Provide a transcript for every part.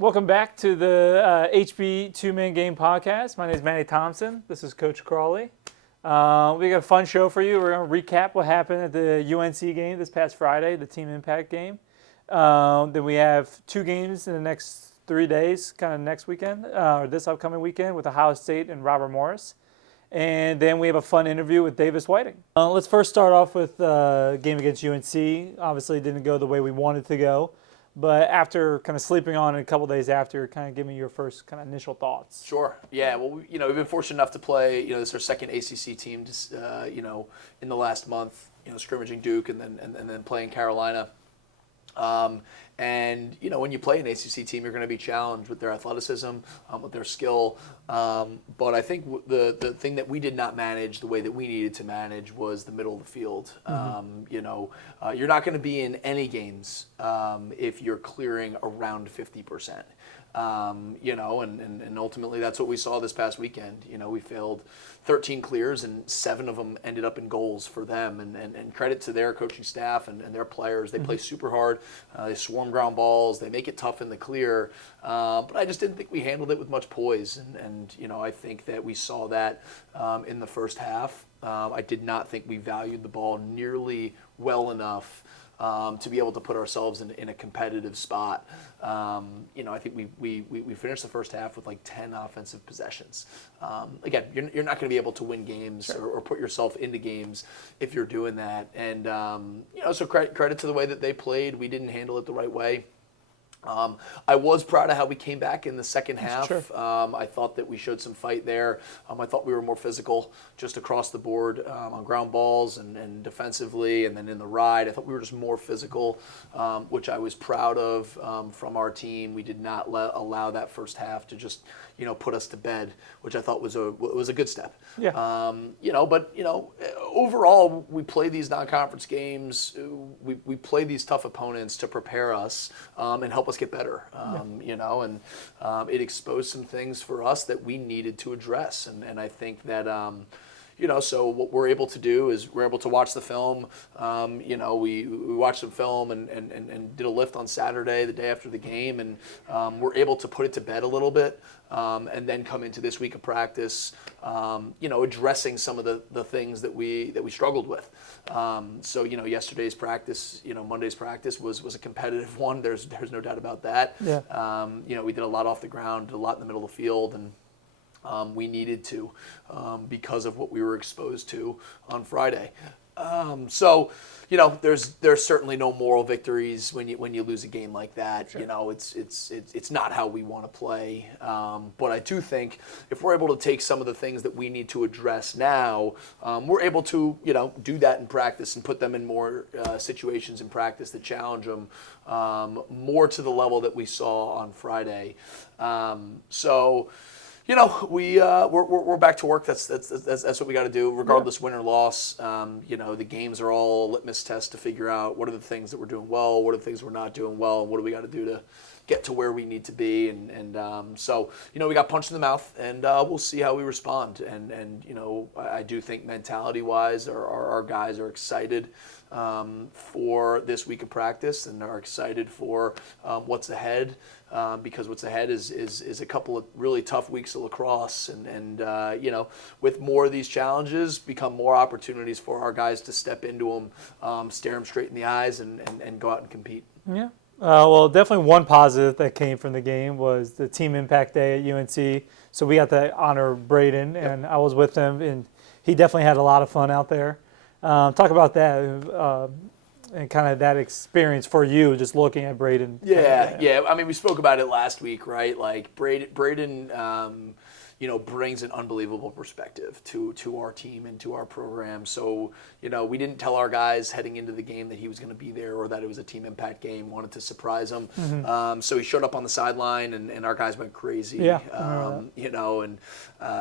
Welcome back to the HB Two-Man Game Podcast. My name is Manny Thompson. This is Coach Crawley. We got a fun show for you. We're going to recap what happened at the UNC game this past Friday, the Team Impact game. Then we have two games in the next 3 days, kind of next weekend, or this upcoming weekend with Ohio State and Robert Morris. And then we have a fun interview with Davis Whiting. Let's first start off with the game against UNC. Obviously, it didn't go the way we wanted to go. But after kind of sleeping on it a couple days after, kind of give me your first kind of initial thoughts. Sure. Yeah. Well, we've been fortunate enough to play. This is our second ACC team. In the last month. Scrimmaging Duke and then playing Carolina. When you play an ACC team, you're going to be challenged with their athleticism, with their skill. But I think the thing that we did not manage the way that we needed to manage was the middle of the field. You're not going to be in any games if you're clearing around 50%. And ultimately that's what we saw this past weekend. We failed 13 clears and 7 of them ended up in goals for them. And credit to their coaching staff and their players. They play super hard. They swarm ground balls. They make it tough in the clear. But I just didn't think we handled it with much poise. And I think that we saw that in the first half. I did not think we valued the ball nearly well enough to be able to put ourselves in a competitive spot. I think we finished the first half with like 10 offensive possessions. Again, you're not going to be able to win games or put yourself into games if you're doing that. And, so credit to the way that they played. We didn't handle it the right way. I was proud of how we came back in the second half. Sure. I thought that we showed some fight there. I thought we were more physical just across the board on ground balls and defensively, and then in the ride. I thought we were just more physical, which I was proud of from our team. We did not allow that first half to just put us to bed, which I thought was a good step. Yeah. But overall, we play these non-conference games. We play these tough opponents to prepare us and help us get better. It exposed some things for us that we needed to address, and I think that. So what we're able to do is we're able to watch the film. We watched some film and did a lift on Saturday, the day after the game, and we're able to put it to bed a little bit, and then come into this week of practice, addressing some of the things that we struggled with. Yesterday's practice, Monday's practice was a competitive one. There's no doubt about that. Yeah. We did a lot off the ground, did a lot in the middle of the field, and we needed to because of what we were exposed to on Friday. There's certainly no moral victories when you lose a game like that. Sure. It's not how we want to play. But I do think if we're able to take some of the things that we need to address now, we're able to do that in practice and put them in more situations in practice that challenge them more to the level that we saw on Friday. We're back to work. That's what we got to do, regardless win or loss. The games are all a litmus test to figure out what are the things that we're doing well, what are the things we're not doing well, and what do we got to do to get to where we need to be. We got punched in the mouth, and we'll see how we respond. I do think mentality-wise, our guys are excited for this week of practice and are excited for what's ahead. Because what's ahead is a couple of really tough weeks of lacrosse, and with more of these challenges, become more opportunities for our guys to step into them, stare them straight in the eyes, and go out and compete. Yeah. Well, definitely one positive that came from the game was the Team Impact Day at UNC. So we got to honor Braden, and I was with him, and he definitely had a lot of fun out there. Talk about that. And kind of that experience for you, just looking at Braden. Yeah. I mean, we spoke about it last week, right? Like Braden, brings an unbelievable perspective to our team and to our program. So, we didn't tell our guys heading into the game that he was going to be there or that it was a Team Impact game. Wanted to surprise him. Mm-hmm. So he showed up on the sideline, and our guys went crazy. Yeah.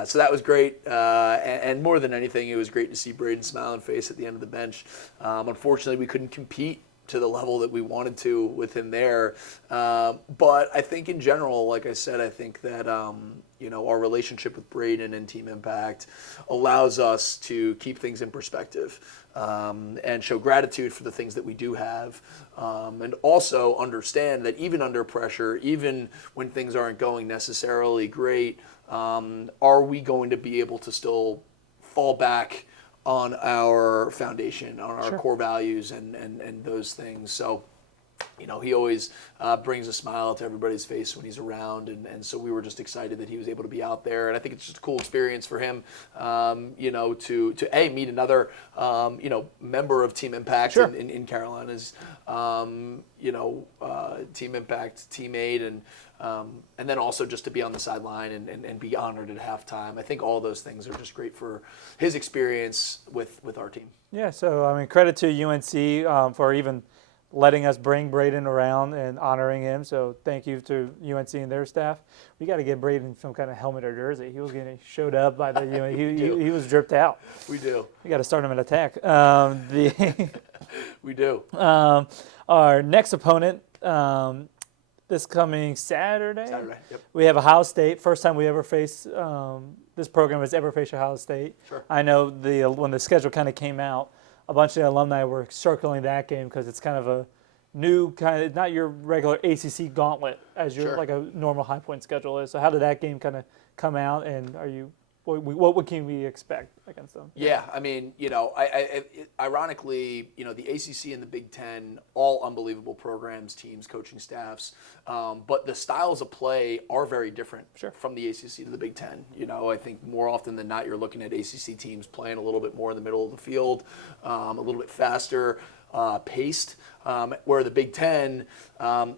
So that was great. And more than anything, it was great to see Braden's smiling face at the end of the bench. Unfortunately, we couldn't compete to the level that we wanted to with him there. But I think in general, like I said, I think that our relationship with Braden and Team Impact allows us to keep things in perspective and show gratitude for the things that we do have, and also understand that even under pressure, even when things aren't going necessarily great, are we going to be able to still fall back on our foundation, on our core values and those things. So, he always brings a smile to everybody's face when he's around, and so we were just excited that he was able to be out there, and I think it's just a cool experience for him, to meet another, member of Team Impact in Carolina's, Team Impact teammate, and then also just to be on the sideline and be honored at halftime. I think all those things are just great for his experience with our team. Yeah, so credit to UNC for even letting us bring Braden around and honoring him. So thank you to UNC and their staff. We got to get Braden some kind of helmet or jersey. He showed up by the he was dripped out. We do. We got to start him an attack. We do. Our next opponent this coming Saturday. Yep. We have Ohio State. First time we ever face this program has ever faced Ohio State. Sure. I know when the schedule kind of came out, a bunch of the alumni were circling that game because it's kind of a new not your regular ACC gauntlet as your like a normal High Point schedule is. So how did that game kind of come out, and what can we expect against them? Yeah, ironically, the ACC and the Big Ten, all unbelievable programs, teams, coaching staffs, but the styles of play are very different from the ACC to the Big Ten. I think more often than not, you're looking at ACC teams playing a little bit more in the middle of the field, a little bit faster paced, where the Big Ten,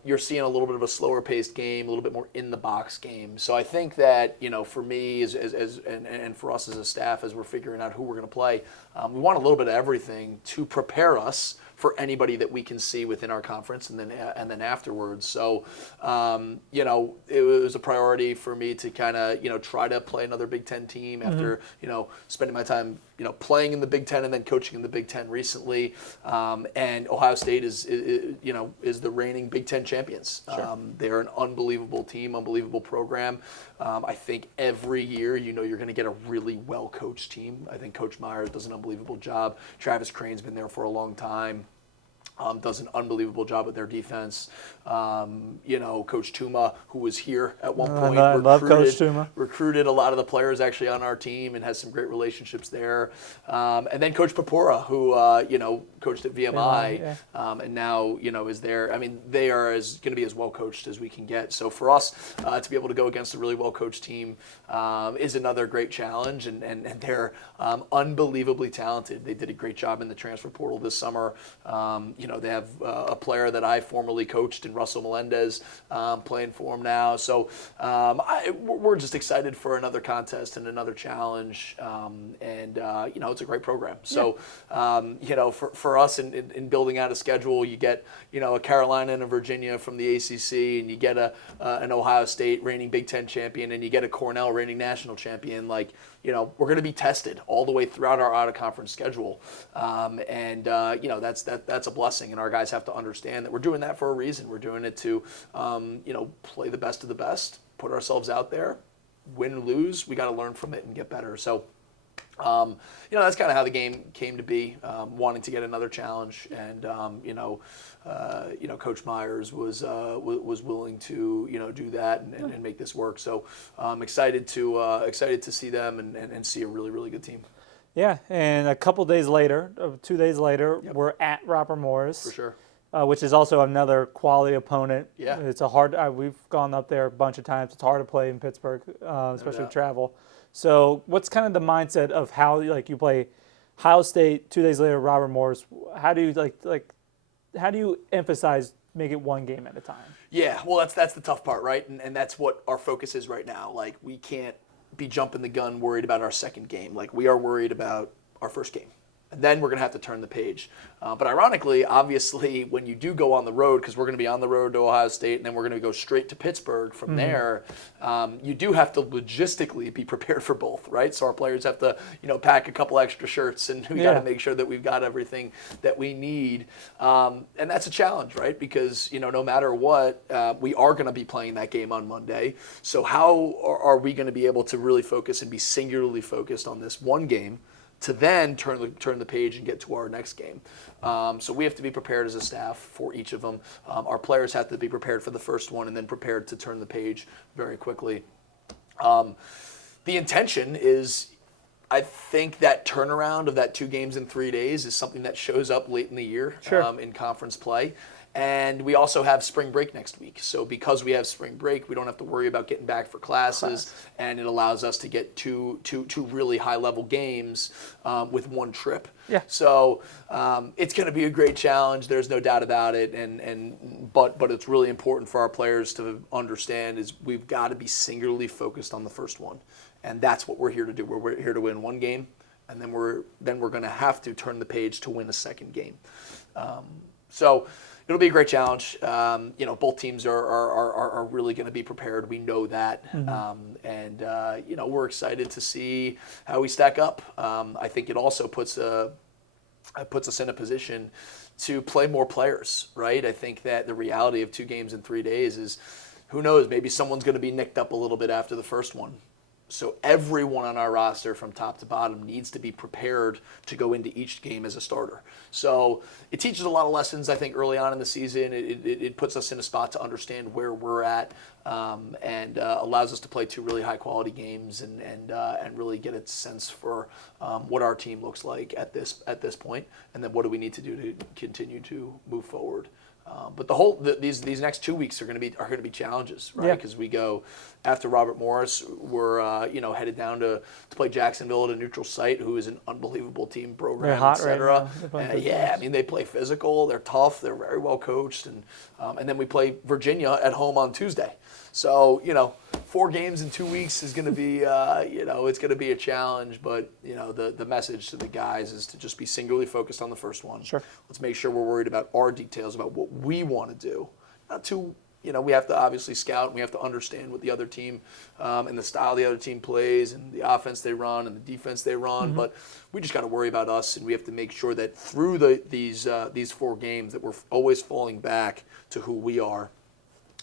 you're seeing a little bit of a slower paced game, a little bit more in the box game. So I think that, for me and for us as a staff, as we're figuring out who we're going to play, we want a little bit of everything to prepare us for anybody that we can see within our conference and then afterwards. So, it was a priority for me to kind of, try to play another Big Ten team after, spending my time, playing in the Big Ten and then coaching in the Big Ten recently. And Ohio State is the reigning Big Ten champions. Sure. They're an unbelievable team, unbelievable program. I think every year, you're going to get a really well-coached team. I think Coach Myers does an unbelievable job. Travis Crane's been there for a long time. Does an unbelievable job with their defense. Coach Tuma, who was here at one point, I love Coach Tuma. Recruited a lot of the players actually on our team and has some great relationships there. And then Coach Papora, who coached at VMI, and now is there. They are going to be as well coached as we can get. So for us to be able to go against a really well coached team is another great challenge, and they're unbelievably talented. They did a great job in the transfer portal this summer. They have a player that I formerly coached in Russell Melendez playing for them now. So we're just excited for another contest and another challenge. It's a great program. So, for us in building out a schedule, you get, a Carolina and a Virginia from the ACC, and you get an Ohio State reigning Big Ten champion, and you get a Cornell reigning national champion. We're going to be tested all the way throughout our out-of-conference schedule. That's a blessing, and our guys have to understand that we're doing that for a reason. We're doing it to, play the best of the best, put ourselves out there, win, lose. We got to learn from it and get better. So, that's kind of how the game came to be, wanting to get another challenge, and Coach Myers was willing to do that and make this work. So I'm excited to see them and see a really, really good team. Yeah, and a couple days later, 2 days later, we're at Robert Morris. For sure. Which is also another quality opponent. Yeah. It's a hard. We've gone up there a bunch of times. It's hard to play in Pittsburgh, especially with travel. So, what's kind of the mindset of how you play Ohio State 2 days later, Robert Morris? How do you how do you emphasize make it one game at a time? Yeah, well, that's the tough part, right? And that's what our focus is right now. We can't be jumping the gun, worried about our second game. We are worried about our first game. And then we're going to have to turn the page. But ironically, obviously, when you do go on the road, because we're going to be on the road to Ohio State, and then we're going to go straight to Pittsburgh from there, you do have to logistically be prepared for both, right? So our players have to, pack a couple extra shirts, and we got to make sure that we've got everything that we need. And that's a challenge, right? Because, no matter what, we are going to be playing that game on Monday. So how are we going to be able to really focus and be singularly focused on this one game to then turn the page and get to our next game? So we have to be prepared as a staff for each of them. Our players have to be prepared for the first one and then prepared to turn the page very quickly. The intention is, I think that turnaround of that 2 games in 3 days is something that shows up late in the year in conference play. And we also have spring break next week. So because we have spring break, we don't have to worry about getting back for classes, and it allows us to get two really high-level games with one trip. Yeah. So it's going to be a great challenge. There's no doubt about it. But it's really important for our players to understand is we've got to be singularly focused on the first one, and that's what we're here to do. We're here to win one game, and then we're going to have to turn the page to win a second game. So it'll be a great challenge. Both teams are really going to be prepared. We know that. We're excited to see how we stack up. I think it also puts us in a position to play more players, right? I think that the reality of 2 games in 3 days is, who knows, maybe someone's going to be nicked up a little bit after the first one. So everyone on our roster from top to bottom needs to be prepared to go into each game as a starter. So it teaches a lot of lessons, I think, early on in the season. It puts us in a spot to understand where we're at, and allows us to play 2 really high-quality games and really get a sense for what our team looks like at this point, and then what do we need to do to continue to move forward. But these next 2 weeks are going to be challenges, right? Because we go after Robert Morris, we're headed down to play Jacksonville at a neutral site, who is an unbelievable team program, hot etc. right now. They play physical, they're tough, they're very well coached, and then we play Virginia at home on Tuesday. So 4 games in 2 weeks is going to be it's going to be a challenge. But the message to the guys is to just be singularly focused on the first one. Sure. Let's make sure we're worried about our details, about what we want to do. Not too, we have to obviously scout, and we have to understand what the other team and the style the other team plays, and the offense they run and the defense they run. But we just got to worry about us, and we have to make sure that through these 4 games that we're always falling back to who we are,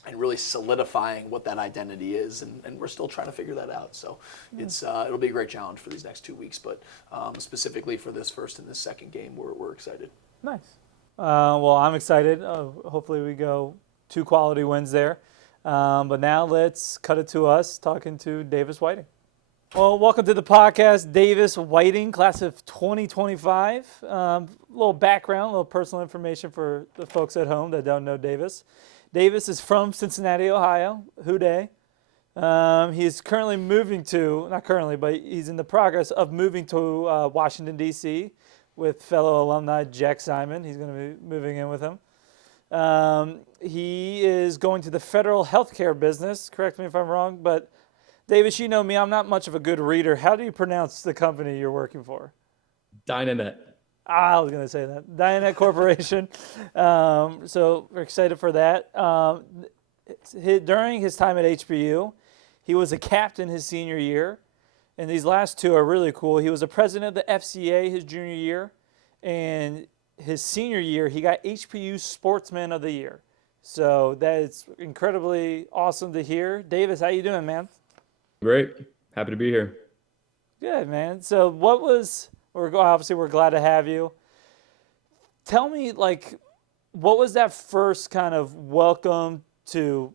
and really solidifying what that identity is, and we're still trying to figure that out. So it'll be a great challenge for these next 2 weeks, but specifically for this first and this second game, we're excited. Nice. Well, I'm excited. Hopefully we go 2 quality wins there. But now let's cut it to us talking to Davis Whiting. Well, welcome to the podcast, Davis Whiting, class of 2025. A little background, a little personal information for the folks at home that don't know Davis. Davis is from Cincinnati, Ohio, Houday. He's currently he's in the progress of moving to Washington, D.C. with fellow alumni Jack Simon. He's going to be moving in with him. He is going to the federal healthcare business. Correct me if I'm wrong, but Davis, you know me, I'm not much of a good reader. How do you pronounce the company you're working for? Dynanet. I was going to say that. Dynanet Corporation. So we're excited for that. During his time at HBU, he was a captain his senior year. And these last 2 are really cool. He was a president of the FCA his junior year. And his senior year, he got HBU Sportsman of the Year. So that is incredibly awesome to hear. Davis, how you doing, man? Great. Happy to be here. Good, man. So obviously we're glad to have you. Tell me, what was that first kind of welcome to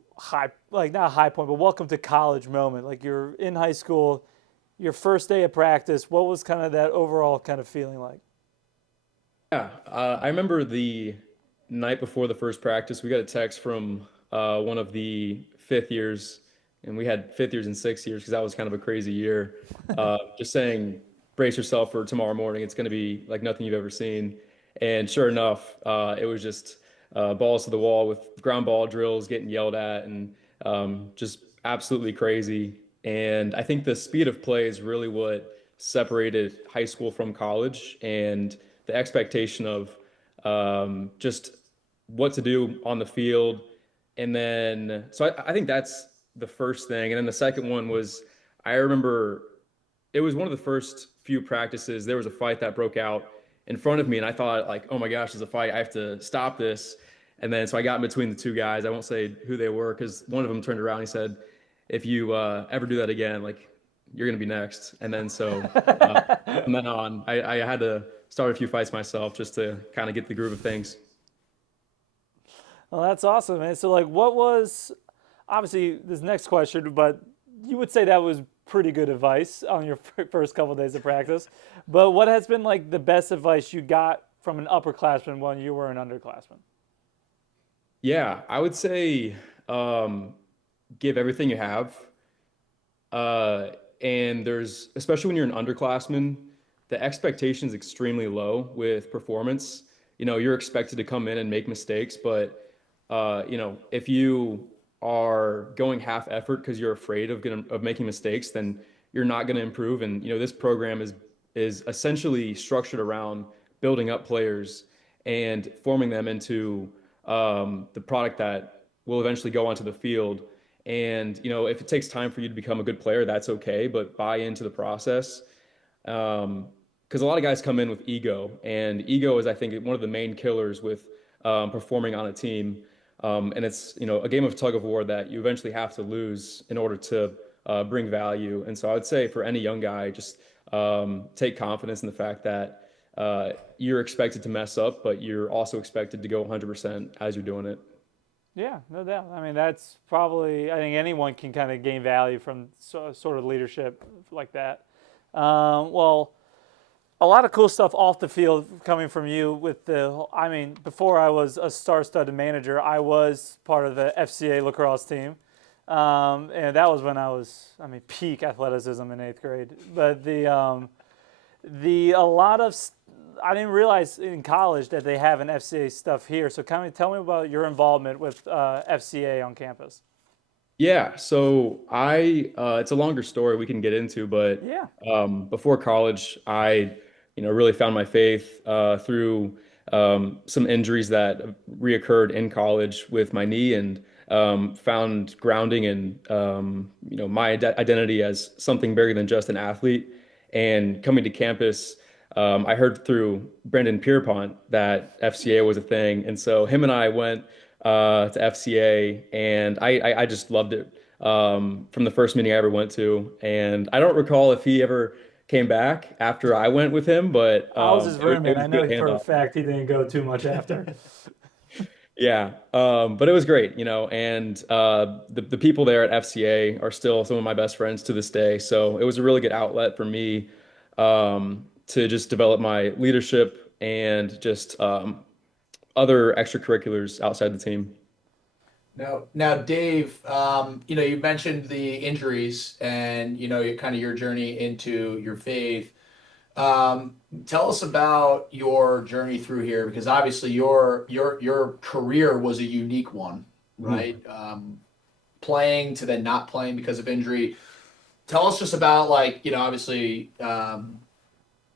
not high point, but welcome to college moment? Like, you're in high school, your first day of practice. What was kind of that overall kind of feeling like? Yeah, I remember the night before the first practice, we got a text from one of the 5th years, and we had 5th years and 6th years because that was kind of a crazy year, just saying, brace yourself for tomorrow morning. It's going to be like nothing you've ever seen. And sure enough, it was just balls to the wall with ground ball drills, getting yelled at, and just absolutely crazy. And I think the speed of play is really what separated high school from college and the expectation of just what to do on the field. And then, so I think that's the first thing. And then the second one was, I remember it was one of the first few practices. There was a fight that broke out in front of me, and I thought, like, oh my gosh, there's a fight. I have to stop this. And then, so I got in between the two guys. I won't say who they were because one of them turned around and he said, if you ever do that again, like, you're going to be next. And then, so from then on, I had to start a few fights myself just to kind of get the groove of things. Well, that's awesome, man. So, like, what was obviously this next question, but you would say that was pretty good advice on your first couple of days of practice. But what has been like the best advice you got from an upperclassman when you were an underclassman? Yeah, I would say um, give everything you have. Uh, and there's, especially when you're an underclassman, the expectation is extremely low with performance. You're expected to come in and make mistakes, but if you are going half effort because you're afraid of making mistakes, then you're not going to improve. And this program is essentially structured around building up players and forming them into the product that will eventually go onto the field. And if it takes time for you to become a good player, that's okay, but buy into the process. Because a lot of guys come in with ego, and ego is, I think, one of the main killers with performing on a team. And it's a game of tug of war that you eventually have to lose in order to bring value. And so I would say for any young guy, just take confidence in the fact that you're expected to mess up, but you're also expected to go 100% as you're doing it. Yeah, no doubt. I mean, that's probably, I think anyone can kind of gain value from sort of leadership like that. Well, a lot of cool stuff off the field coming from you with I mean, before I was a star-studded manager, I was part of the FCA lacrosse team. And that was when I was, I mean, peak athleticism in 8th grade. But a lot of, I didn't realize in college that they have an FCA stuff here. So kind of tell me about your involvement with FCA on campus. Yeah, so it's a longer story we can get into, but Yeah. before college, I really found my faith through some injuries that reoccurred in college with my knee, and found grounding in my identity as something bigger than just an athlete. And coming to campus, I heard through Brendan Pierpont that FCA was a thing, and so him and I went to FCA, and I just loved it from the first meeting I ever went to. And I don't recall if he ever came back after I went with him, but I was his it roommate. was I a know good for a handoff. fact he didn't go too much after. Yeah, but it was great, and the people there at FCA are still some of my best friends to this day. So it was a really good outlet for me to just develop my leadership and just other extracurriculars outside the team. Now, Dave, you mentioned the injuries and kind of your journey into your faith. Tell us about your journey through here, because obviously your career was a unique one, Mhm. right? Playing to then not playing because of injury. Tell us just about, like, obviously,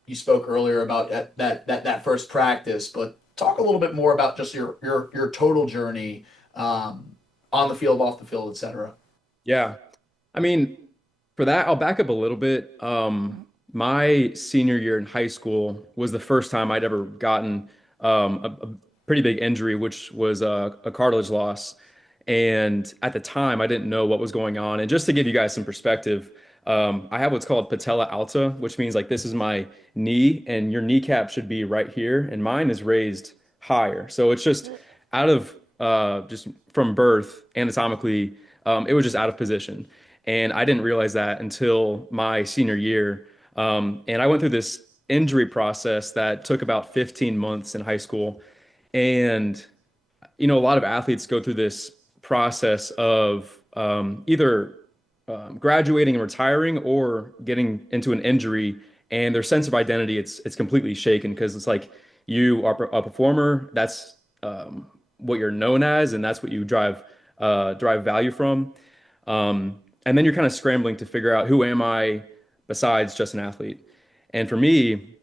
you spoke earlier about that first practice, but talk a little bit more about just your total journey, on the field, off the field, etc. Yeah. I mean, for that, I'll back up a little bit. My senior year in high school was the first time I'd ever gotten a pretty big injury, which was a cartilage loss. And at the time, I didn't know what was going on. And just to give you guys some perspective, I have what's called patella alta, which means like this is my knee, and your kneecap should be right here, and mine is raised higher. So it's just out of just from birth, anatomically, it was just out of position. And I didn't realize that until my senior year. And I went through this injury process that took about 15 months in high school. And, a lot of athletes go through this process of either graduating and retiring or getting into an injury, and their sense of identity, it's completely shaken because it's like you are a performer. That's what you're known as, and that's what you drive value from. And then you're kind of scrambling to figure out who am I besides just an athlete. And for me,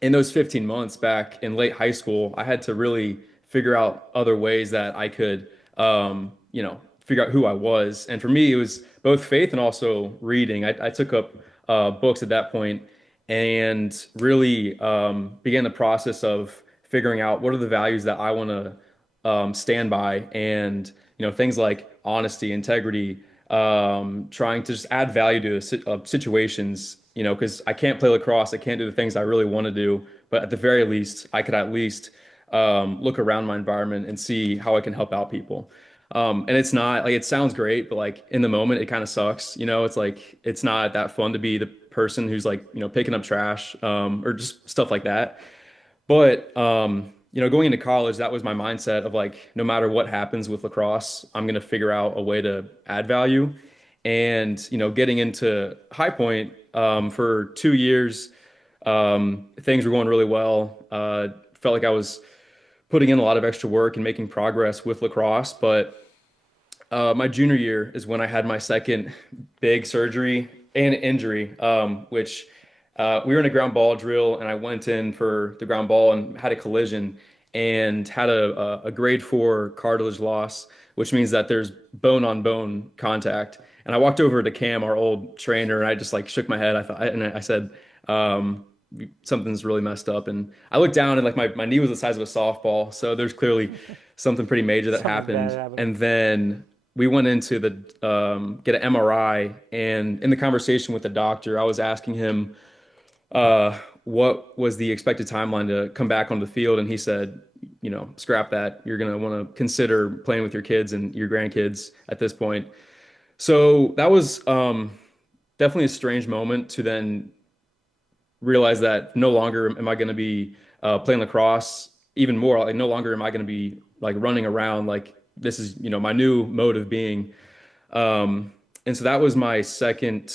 in those 15 months back in late high school, I had to really figure out other ways that I could, figure out who I was. And for me, it was both faith and also reading. I took up books at that point and really began the process of figuring out what are the values that I want to stand by, and things like honesty, integrity, trying to just add value to situations. Because I can't play lacrosse, I can't do the things I really want to do, but at the very least, I could at least look around my environment and see how I can help out people. And it's not like it sounds great, but like in the moment, it kind of sucks. It's like it's not that fun to be the person who's like picking up trash or just stuff like that. But going into college, that was my mindset of like, no matter what happens with lacrosse, I'm gonna figure out a way to add value. And getting into High Point for 2 years, things were going really well. Felt like I was putting in a lot of extra work and making progress with lacrosse. But my junior year is when I had my second big surgery and injury, which we were in a ground ball drill, and I went in for the ground ball and had a collision and had a grade 4 cartilage loss, which means that there's bone on bone contact. And I walked over to Cam, our old trainer, and I just like shook my head. I said, something's really messed up. And I looked down, and like my knee was the size of a softball. So there's clearly something pretty major that Something bad happened. happened. And then we went into the get an MRI, and in the conversation with the doctor, I was asking him what was the expected timeline to come back on the field, and he said, scrap that. You're gonna want to consider playing with your kids and your grandkids at this point. So that was definitely a strange moment to then realize that no longer am I going to be playing lacrosse. Even more, like no longer am I going to be like running around. Like this is my new mode of being. And so that was my second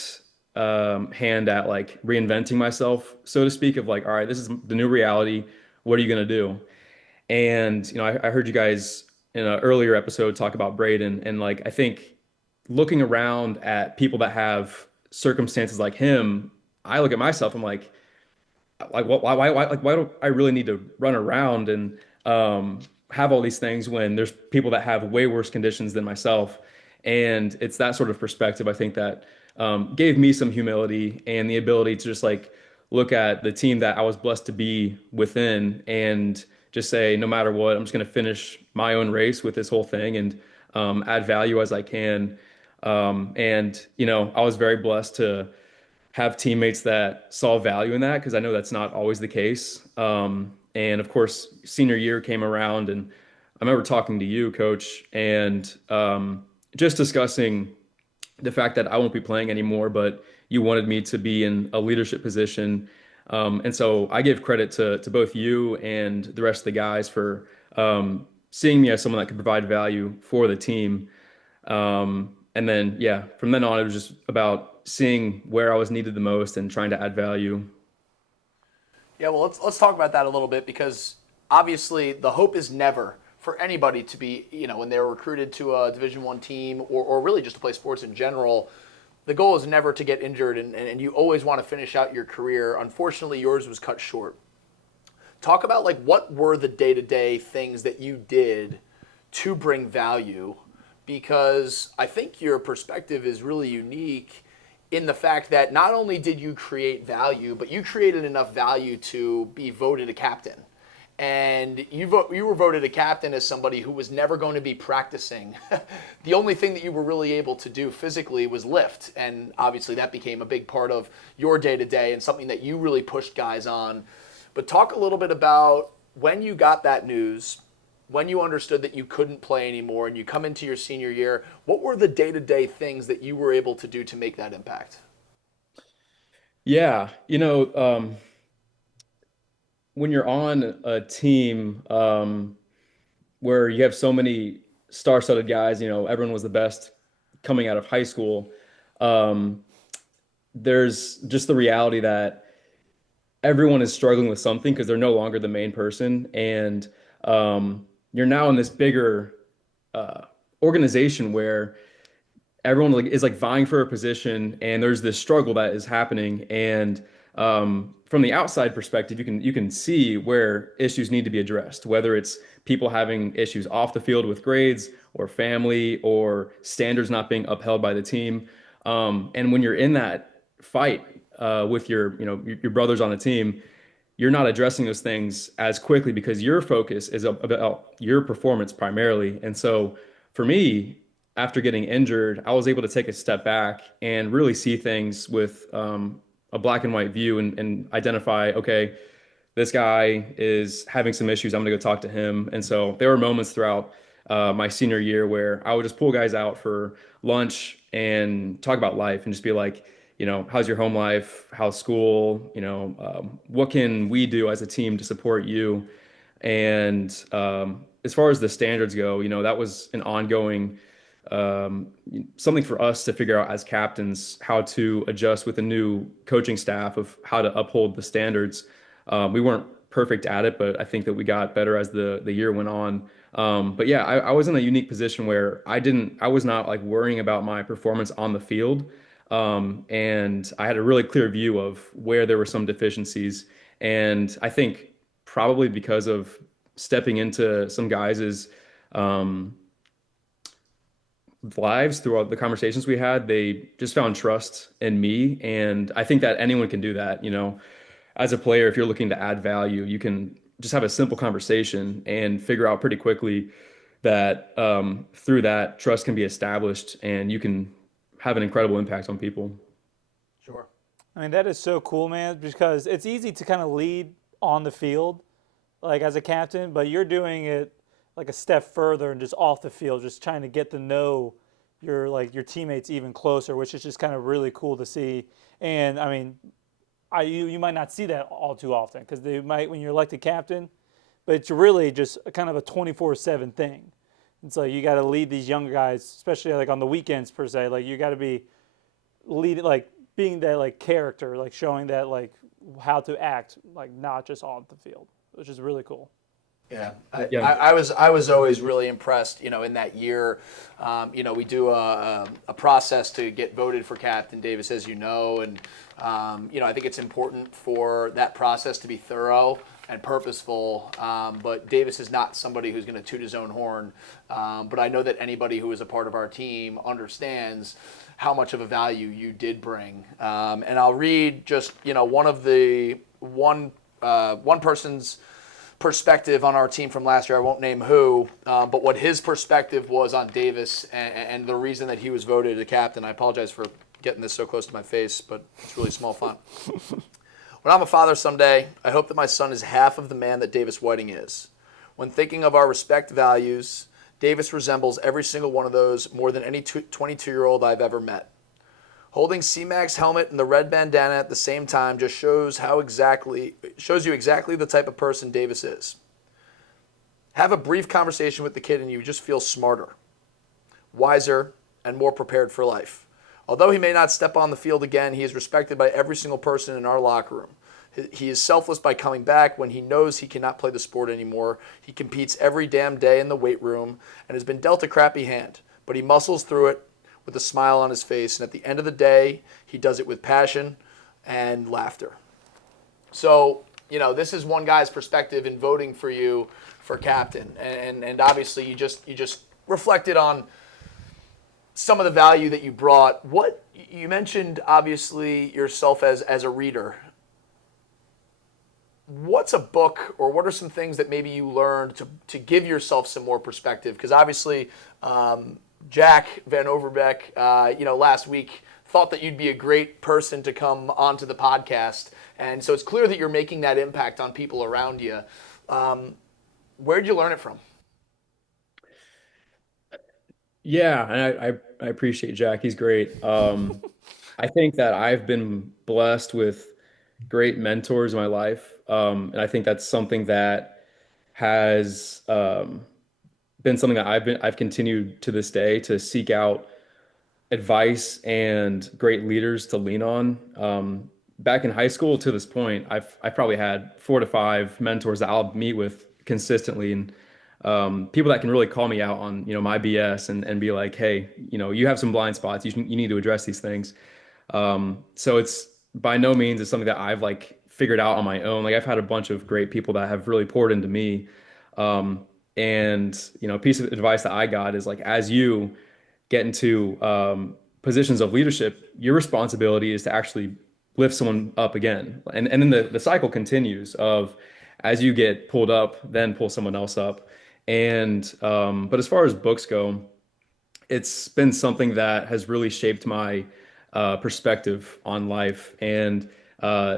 hand at like reinventing myself, so to speak, of like, all right, this is the new reality. What are you going to do? And I heard you guys in an earlier episode talk about Braden, and like I think looking around at people that have circumstances like him, I look at myself, I'm like why don't I really need to run around and have all these things when there's people that have way worse conditions than myself? And it's that sort of perspective, I think, that gave me some humility and the ability to just like look at the team that I was blessed to be within and just say, no matter what, I'm just going to finish my own race with this whole thing and add value as I can. And I was very blessed to have teammates that saw value in that, because I know that's not always the case. And of course, senior year came around, and I remember talking to you, Coach, and just discussing the fact that I won't be playing anymore, but you wanted me to be in a leadership position. And so I give credit to both you and the rest of the guys for seeing me as someone that could provide value for the team. And then, yeah, from then on, it was just about seeing where I was needed the most and trying to add value. Yeah, well, let's talk about that a little bit, because obviously the hope is never for anybody to be, when they're recruited to a Division I team, or really just to play sports in general, the goal is never to get injured, and you always want to finish out your career. Unfortunately, yours was cut short. Talk about like what were the day-to-day things that you did to bring value, because I think your perspective is really unique in the fact that not only did you create value, but you created enough value to be voted a captain. And you were voted a captain as somebody who was never going to be practicing. The only thing that you were really able to do physically was lift. And obviously that became a big part of your day-to-day and something that you really pushed guys on. But talk a little bit about when you got that news, when you understood that you couldn't play anymore and you come into your senior year, what were the day-to-day things that you were able to do to make that impact? Yeah, when you're on a team where you have so many star-studded guys, everyone was the best coming out of high school. Um, there's just the reality that everyone is struggling with something because they're no longer the main person, and you're now in this bigger uh, organization where everyone like is like vying for a position, and there's this struggle that is happening. And from the outside perspective, you can see where issues need to be addressed, whether it's people having issues off the field with grades or family or standards not being upheld by the team. And when you're in that fight with your brothers on the team, you're not addressing those things as quickly because your focus is about your performance primarily. And so for me, after getting injured, I was able to take a step back and really see things with a black and white view and identify, okay, this guy is having some issues. I'm going to go talk to him. And so there were moments throughout my senior year where I would just pull guys out for lunch and talk about life and just be like, how's your home life? How's school? What can we do as a team to support you? And as far as the standards go, that was an ongoing something for us to figure out as captains how to adjust with a new coaching staff of how to uphold the standards. We weren't perfect at it, but I think that we got better as the year went on. But yeah, I was in a unique position where I was not like worrying about my performance on the field. And I had a really clear view of where there were some deficiencies. And I think probably because of stepping into some guys' um, lives throughout the conversations we had, they just found trust in me. And I think that anyone can do that. As a player, if you're looking to add value, you can just have a simple conversation and figure out pretty quickly that through that trust can be established and you can have an incredible impact on people. Sure. I mean, that is so cool, man, because it's easy to kind of lead on the field, like as a captain, but you're doing it like a step further and just off the field, just trying to get to know your teammates even closer, which is just kind of really cool to see. And I mean, you might not see that all too often because they might when you're elected captain, but it's really just kind of a 24/7 thing. And so you got to lead these young guys, especially like on the weekends per se. Like you got to be leading, like being that like character, like showing that like how to act, like not just on the field, which is really cool. Yeah, Yeah. I was always really impressed. In that year, we do a process to get voted for captain, Davis, as you know, and I think it's important for that process to be thorough and purposeful. But Davis is not somebody who's going to toot his own horn. But I know that anybody who is a part of our team understands how much of a value you did bring. And I'll read just one person's perspective on our team from last year. I won't name who, but what his perspective was on Davis and the reason that he was voted a captain. I apologize for getting this so close to my face, but it's really small font. When I'm a father someday, I hope that my son is half of the man that Davis Whiting is. When thinking of our respect values, Davis resembles every single one of those more than any 22-year-old I've ever met. Holding C-Mac's helmet and the red bandana at the same time just shows you exactly the type of person Davis is. Have a brief conversation with the kid and you just feel smarter, wiser, and more prepared for life. Although he may not step on the field again, he is respected by every single person in our locker room. He is selfless by coming back when he knows he cannot play the sport anymore. He competes every damn day in the weight room and has been dealt a crappy hand, but he muscles through it with a smile on his face, and at the end of the day, he does it with passion and laughter. So, this is one guy's perspective in voting for you for captain, and obviously you just reflected on some of the value that you brought. What you mentioned, obviously yourself as a reader. What's a book, or what are some things that maybe you learned to give yourself some more perspective? Because obviously, Jack Van Overbeck, last week thought that you'd be a great person to come onto the podcast. And so it's clear that you're making that impact on people around you. Where'd you learn it from? Yeah, and I appreciate Jack. He's great. I think that I've been blessed with great mentors in my life. And I think that's something that has been something that I've continued to this day to seek out advice and great leaders to lean on. Back in high school to this point, I've probably had 4 to 5 mentors that I'll meet with consistently, and people that can really call me out on my BS and be like, hey, you have some blind spots. You need to address these things. So it's by no means is something that I've like figured out on my own. Like I've had a bunch of great people that have really poured into me. And a piece of advice that I got is like, as you get into positions of leadership, your responsibility is to actually lift someone up again. And then the cycle continues of as you get pulled up, then pull someone else up. And but as far as books go, it's been something that has really shaped my perspective on life and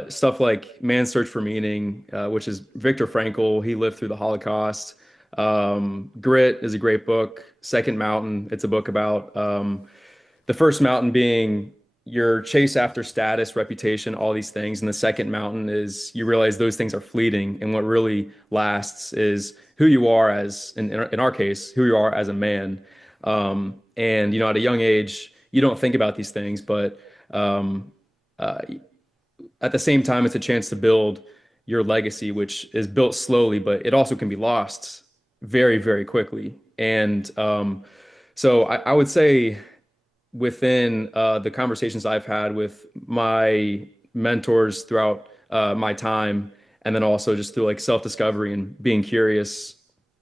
stuff like Man's Search for Meaning, which is Viktor Frankl. He lived through the Holocaust. Grit is a great book. Second Mountain, it's a book about the first mountain being your chase after status, reputation, all these things. And the second mountain is you realize those things are fleeting. And what really lasts is who you are as, in our case, who you are as a man. And at a young age, you don't think about these things, but uh, at the same time, it's a chance to build your legacy, which is built slowly, but it also can be lost very, very quickly. And so I would say within the conversations I've had with my mentors throughout my time, and then also just through like self-discovery and being curious,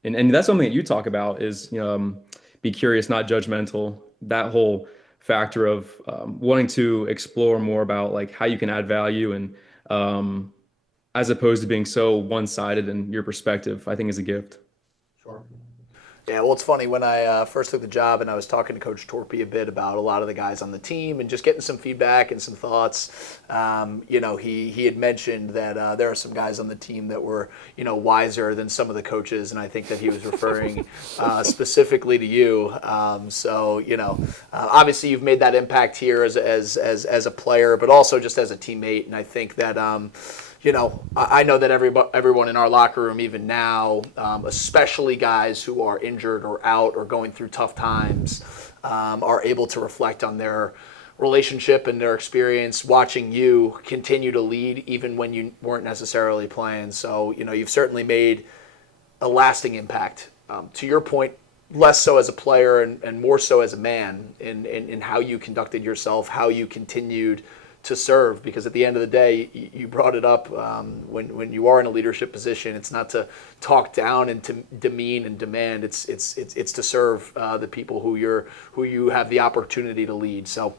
and that's something that you talk about is be curious, not judgmental. That whole factor of wanting to explore more about like how you can add value and as opposed to being so one-sided in your perspective, I think is a gift. Sure. Yeah, well, it's funny. When I first took the job and I was talking to Coach Torpy a bit about a lot of the guys on the team and just getting some feedback and some thoughts, he had mentioned that there are some guys on the team that were, wiser than some of the coaches, and I think that he was referring specifically to you. Obviously you've made that impact here as a player, but also just as a teammate, and I think that I know that everyone in our locker room, even now, especially guys who are injured or out or going through tough times, are able to reflect on their relationship and their experience watching you continue to lead even when you weren't necessarily playing. So, you've certainly made a lasting impact. To your point, less so as a player and more so as a man in how you conducted yourself, how you continued to serve, because at the end of the day, you brought it up when you are in a leadership position, it's not to talk down and to demean and demand. It's to serve the people who you have the opportunity to lead. So,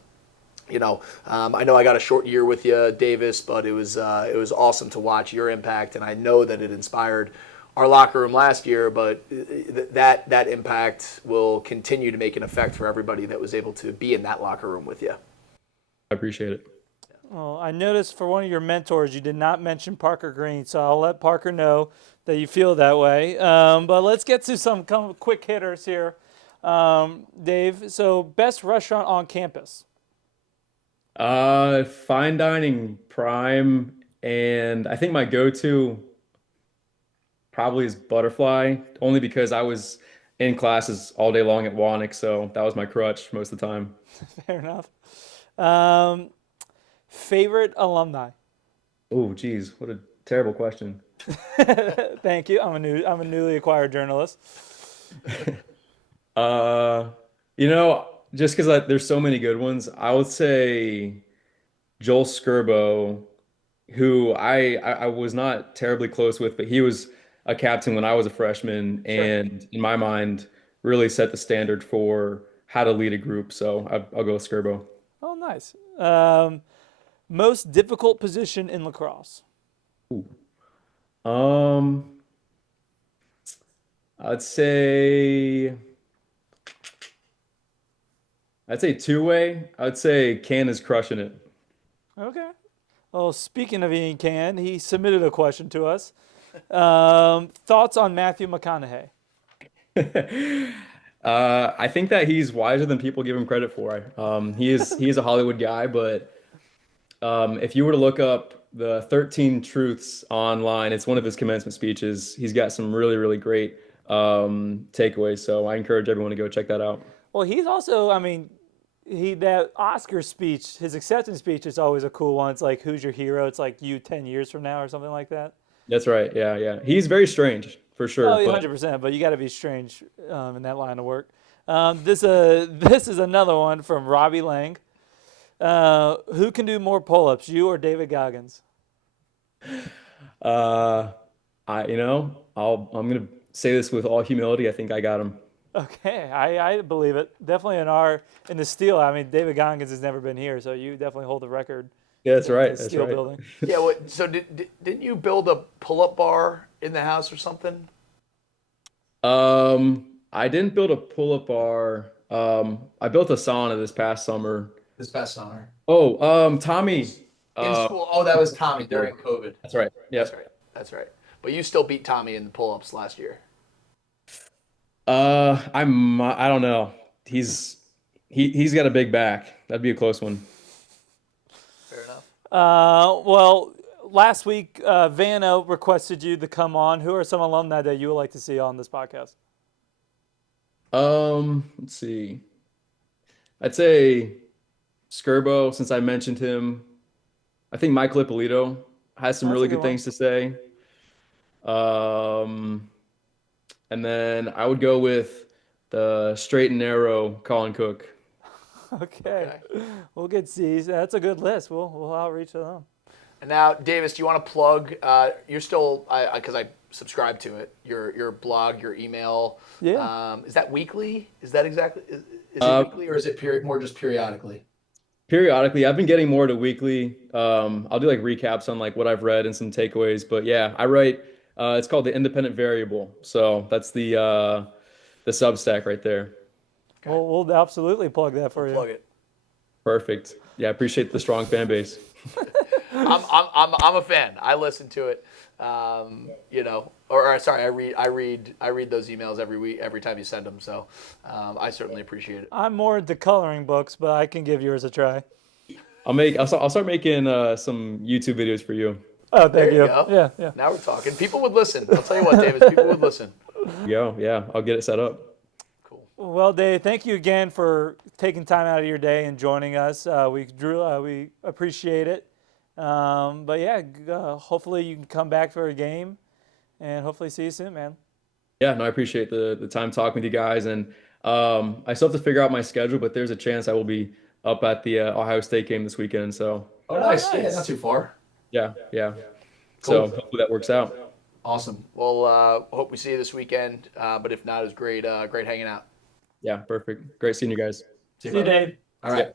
I know I got a short year with you, Davis, but it was awesome to watch your impact, and I know that it inspired our locker room last year. But that impact will continue to make an effect for everybody that was able to be in that locker room with you. I appreciate it. Well, I noticed for one of your mentors, you did not mention Parker Green, so I'll let Parker know that you feel that way. But let's get to some quick hitters here, Dave. So, best restaurant on campus? Fine dining, prime, and I think my go-to probably is Butterfly, only because I was in classes all day long at Wannick, so that was my crutch most of the time. Fair enough. Favorite alumni? Oh, geez, what a terrible question. Thank you. I'm a newly acquired journalist. Uh, just because there's so many good ones, I would say Joel Skirbo, who I was not terribly close with, but he was a captain when I was a freshman, Sure. and in my mind, really set the standard for how to lead a group. So I'll go with Skirbo. Oh, nice. Most difficult position in lacrosse? Um, I'd say two-way. I'd say Can is crushing it. Okay. Well, speaking of Ian Can, he submitted a question to us. Thoughts on Matthew McConaughey? I think that he's wiser than people give him credit for. He is a Hollywood guy, but if you were to look up the 13 Truths online, it's one of his commencement speeches. He's got some really, really great takeaways. So I encourage everyone to go check that out. Well, he's also, that Oscar speech, his acceptance speech is always a cool one. It's like, who's your hero? It's like you 10 years from now or something like that. That's right. Yeah, yeah. He's very strange for sure. Oh, yeah, But 100%. But you got to be strange in that line of work. This is another one from Robbie Lang. Who can do more pull-ups, you or David Goggins? Uh, I'm gonna say this with all humility. I think I got him. Okay, I believe it. Definitely in the steel. I mean, David Goggins has never been here, so you definitely hold the record Yeah, that's in the right. That's steel right. building. Yeah. So didn't you build a pull-up bar in the house or something? I didn't build a pull-up bar. I built a sauna this past summer. This past summer. Oh, Tommy. In Uh, school. Oh, that was Tommy during COVID. that's right. That's Yep. right. That's right. But you still beat Tommy in the pull-ups last year. I don't know. He's got a big back. That'd be a close one. Fair enough. Well, last week, Vano requested you to come on. Who are some alumni that you would like to see on this podcast? Let's see. I'd say Skirbo, since I mentioned him. I think Mike Ippolito has some That's a really good good one. things to say. Um, and then I would go with the straight and narrow Colin Cook. Okay, Okay. we'll get C's. That's a good list. We'll outreach to them. And now, Davis, do you want to plug? You're still, because I subscribe to it. Your blog, your email. Yeah. Is that weekly? Is that exactly? Is it Uh, weekly or is it more just periodically? Periodically, I've been getting more to weekly. I'll do like recaps on like what I've read and some takeaways. But yeah, I write. It's called the Independent Variable. So that's the Substack right there. Okay. We'll absolutely plug that for you. Plug it. Perfect. Yeah, I appreciate the strong fan base. I'm a fan. I listen to it. Sorry, I read those emails every week, every time you send them. So I certainly appreciate it. I'm more into coloring books, but I can give yours a try. I'll start making some YouTube videos for you. Oh, There thank you you. go. Yeah, yeah. Now we're talking. People would listen. I'll tell you what, Davis. People would listen. Yo, yeah, I'll get it set up. Cool. Well, Dave, thank you again for taking time out of your day and joining us. We appreciate it. But yeah, hopefully you can come back for a game, and hopefully see you soon, man. Yeah, no, I appreciate the time talking with you guys, and I still have to figure out my schedule, but there's a chance I will be up at the Ohio State game this weekend. So Oh, nice. Yeah, not too far. yeah, yeah. Cool. So hopefully that works out. Awesome. Well, hope we see you this weekend. But if not, it was great hanging out. Yeah, perfect. Great seeing you guys. See you, Dave. All right.